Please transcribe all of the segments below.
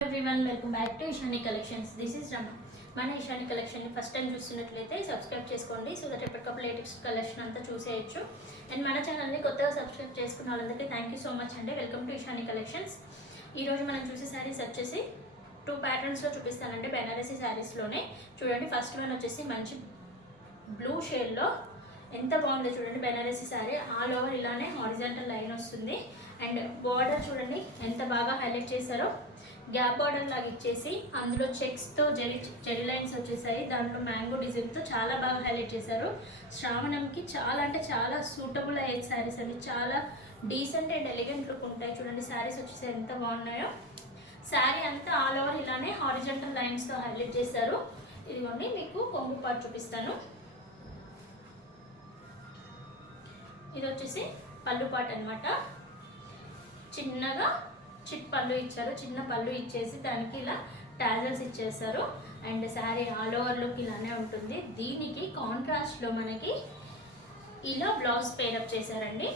Everyone, welcome back to Ishani Collections. This is Rama. మన Ishani collection ని first time చూస్తున్నట్లయితే subscribe చేసుకోండి so that ఎప్పటికప్పుడు లేటెస్ట్ కలెక్షన్ అంతా చూసేయచ్చు. అండ్ మన ఛానల్ ని కొత్తగా సబ్స్క్రైబ్ చేసుకున్న వాళ్ళందరికీ థాంక్యూ సో మచ్ అండి. Welcome to Ishani collections. ఈ రోజు మనం చూసే సారీస్ వచ్చేసి 2 ప్యాటర్న్స్ లో చూపిస్తానండి. బెనారసీ సారీస్ లోనే చూడండి. ఫస్ట్ వన్ వచ్చేసి మంచి బ్లూ షేడ్ లో ఎంత బాగుందో చూడండి. బెనారసీ సారీ ఆల్ ఓవర్ ఇలానే హారిజాంటల్ లైన్ వస్తుంది. అండ్ బోర్డర్ చూడండి ఎంత బాగా హైలైట్ చేశారో. గ్యాప్ బార్డర్ లాగా ఇచ్చేసి అందులో చెక్స్తో జెరీ లైన్స్ వచ్చేసాయి. దాంట్లో మ్యాంగో డిజైన్తో చాలా బాగా హైలైట్ చేశారు. శ్రావణంకి చాలా అంటే చాలా సూటబుల్ అయ్యే శారీస్ అండి. చాలా డీసెంట్ అండ్ ఎలిగెంట్ లుక్ ఉంటాయి. చూడండి శారీస్ వచ్చేసి ఎంత బాగున్నాయో. శారీ అంతా ఆల్ ఓవర్ ఇలానే హారిజాంటల్ లైన్స్తో హైలైట్ చేశారు. ఇదిగోండి మీకు కొంగు పార్ట్ చూపిస్తాను. ఇది వచ్చేసి పళ్ళు పార్ట్ అనమాట. చిన్నగా చిట్ పళ్ళు ఇచ్చారు. చిన్న పళ్ళు ఇచ్చేసి దానికి ఇలా టాజల్స్ ఇచ్చేసారు. And sari all over look ఇలానే ఉంటుంది. దీనికి కాంట్రాస్ట్లో మనకి ఇలా బ్లౌజ్ పేరప్ చేశారండి.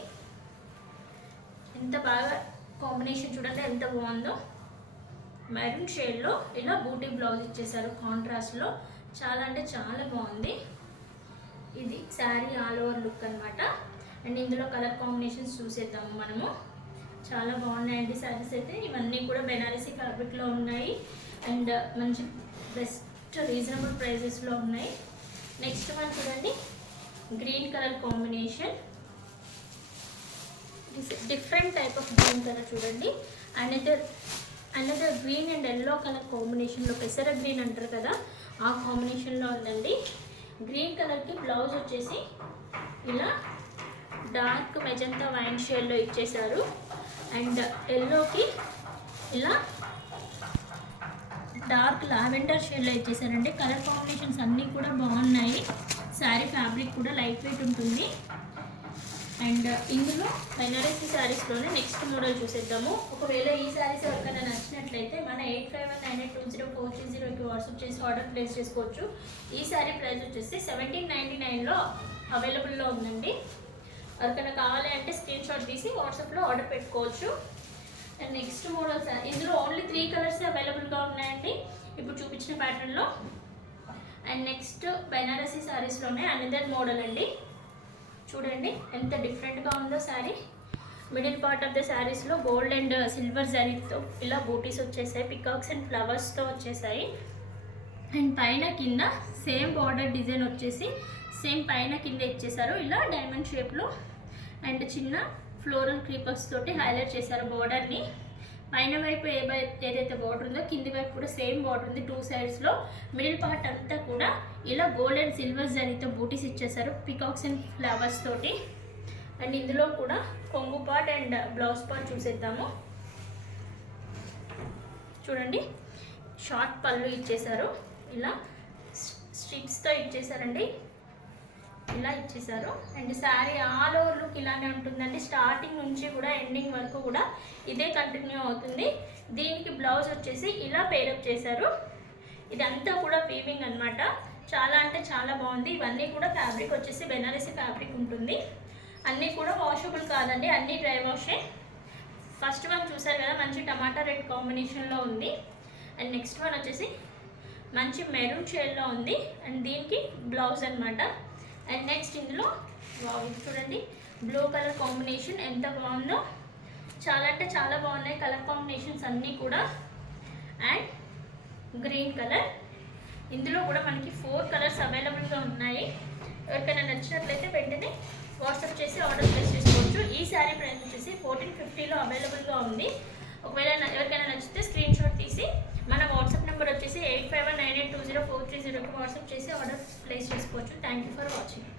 ఎంత బాగా కాంబినేషన్ చూడండి ఎంత బాగుందో. మెరూన్ షేడ్లో ఇలా బూటీ బ్లౌజ్ ఇచ్చేసారు కాంట్రాస్ట్లో. చాలా అంటే చాలా బాగుంది. ఇది శారీ ఆల్ ఓవర్ లుక్ అనమాట. అండ్ ఇందులో కలర్ కాంబినేషన్స్ చూసేద్దాము మనము. చాలా బాగున్నాయండి శారీస్ అయితే. ఇవన్నీ కూడా బెనారసీ ఫ్యాబ్రిక్లో ఉన్నాయి. అండ్ మంచి బెస్ట్ రీజనబుల్ ప్రైజెస్లో ఉన్నాయి. నెక్స్ట్ వన్ చూడండి. Green colour combination. Different type of green colour చూడండి. Another green and yellow colour కాంబినేషన్లో పెసర గ్రీన్ అంటారు కదా ఆ కాంబినేషన్లో ఉందండి. గ్రీన్ కలర్కి బ్లౌజ్ వచ్చేసి ఇలా డార్క్ మెజంతా వైన్ షేడ్లో ఇచ్చేసారు. అండ్ ఎల్లోకి ఇలా డార్క్ లావెండర్ షేడ్లో ఇచ్చేసారండి. కలర్ కాంబినేషన్స్ అన్నీ కూడా బాగున్నాయి. శారీ ఫ్యాబ్రిక్ కూడా లైట్ వెయిట్ ఉంటుంది. అండ్ ఇందులో బెనారసీ శారీస్లోనే నెక్స్ట్ మోడల్ చూసేద్దాము. ఒకవేళ ఈ శారీస్ ఎవరికైనా నచ్చినట్లయితే మన 8519820430కి వాట్సాప్ చేసి ఆర్డర్ ప్లేస్ చేసుకోవచ్చు. ఈ శారీ ప్రైస్ వచ్చేసి 1799లో అవైలబుల్లో ఉందండి. ఎవరికైనా కావాలి అంటే స్క్రీన్ షాట్ తీసి వాట్సాప్లో ఆర్డర్ పెట్టుకోవచ్చు. అండ్ నెక్స్ట్ మోడల్స్ ఇందులో ఓన్లీ 3 కలర్స్ అవైలబుల్గా ఉన్నాయండి ఇప్పుడు చూపించిన ప్యాటర్న్లో. అండ్ నెక్స్ట్ బెనారసీ శారీస్లోనే అనదర్ మోడల్ అండి. చూడండి ఎంత డిఫరెంట్గా ఉందో sari. Middle part of the శారీస్లో గోల్డ్ అండ్ సిల్వర్ జరీతో ఇలా బూటీస్ వచ్చేసాయి. పికాక్స్ అండ్ ఫ్లవర్స్తో వచ్చేసాయి. అండ్ పైన కింద సేమ్ బార్డర్ డిజైన్ వచ్చేసి సేమ్ పైన కింద ఇచ్చేసారు ఇలా డైమండ్ షేప్లో. అండ్ చిన్న ఫ్లోరల్ క్రీపర్స్ తోటి హైలైట్ చేశారు బార్డర్ని. పైన వైపు ఏదైతే బార్డర్ ఉందో కింది వైపు కూడా సేమ్ బార్డర్ ఉంది 2 సైడ్స్లో. మిడిల్ పార్ట్ అంతా కూడా ఇలా గోల్డ్ అండ్ సిల్వర్ జరీతో బూటీస్ ఇచ్చేసారు పికాక్స్ అండ్ ఫ్లవర్స్ తోటి. అండ్ ఇందులో కూడా కొంగు పార్ట్ అండ్ బ్లౌజ్ పార్ట్ చూసేద్దాము. చూడండి షార్ట్ పళ్ళు ఇచ్చేసారు. ఇలా స్ట్రిప్స్తో ఇచ్చేసారండి. ఇలా ఇచ్చేసారు. And sari all over look ఇలానే ఉంటుందండి. స్టార్టింగ్ నుంచి కూడా ఎండింగ్ వరకు కూడా ఇదే కంటిన్యూ అవుతుంది. దీనికి బ్లౌజ్ వచ్చేసి ఇలా పేరప్ చేశారు. ఇదంతా కూడా వీవింగ్ అనమాట. చాలా అంటే చాలా బాగుంది. ఇవన్నీ కూడా ఫ్యాబ్రిక్ వచ్చేసి బెనారసీ ఫ్యాబ్రిక్ ఉంటుంది. అన్నీ కూడా వాషబుల్ కాదండి, అన్నీ డ్రై వాషే. ఫస్ట్ వన్ చూసారు కదా మంచి టమాటా రెడ్ కాంబినేషన్లో ఉంది. అండ్ నెక్స్ట్ వన్ వచ్చేసి మంచి మెరూన్ షేడ్లో ఉంది. అండ్ దీనికి బ్లౌజ్ అనమాట. అండ్ నెక్స్ట్ ఇందులో చూడండి బ్లూ కలర్ కాంబినేషన్ ఎంత బాగుందో. చాలా అంటే చాలా బాగున్నాయి కలర్ కాంబినేషన్స్ అన్నీ కూడా. And green colour. ఇందులో కూడా మనకి 4 కలర్స్ అవైలబుల్గా ఉన్నాయి. ఎవరికైనా నచ్చినట్లయితే వెంటనే వాట్సాప్ చేసి ఆర్డర్ ప్లేస్ చేసుకోవచ్చు. ఈ శారీ ప్రైస్ వచ్చేసి 1450లో అవైలబుల్గా ఉంది. ఒకవేళ ఎవరికైనా నచ్చితే స్క్రీన్ షాట్ తీసి మన వాట్సాప్ నెంబర్ వచ్చేసి 8519820430కి వాట్సాప్ చేసి ఆర్డర్ ప్లేస్ చేసుకోవచ్చు. Thank you for watching.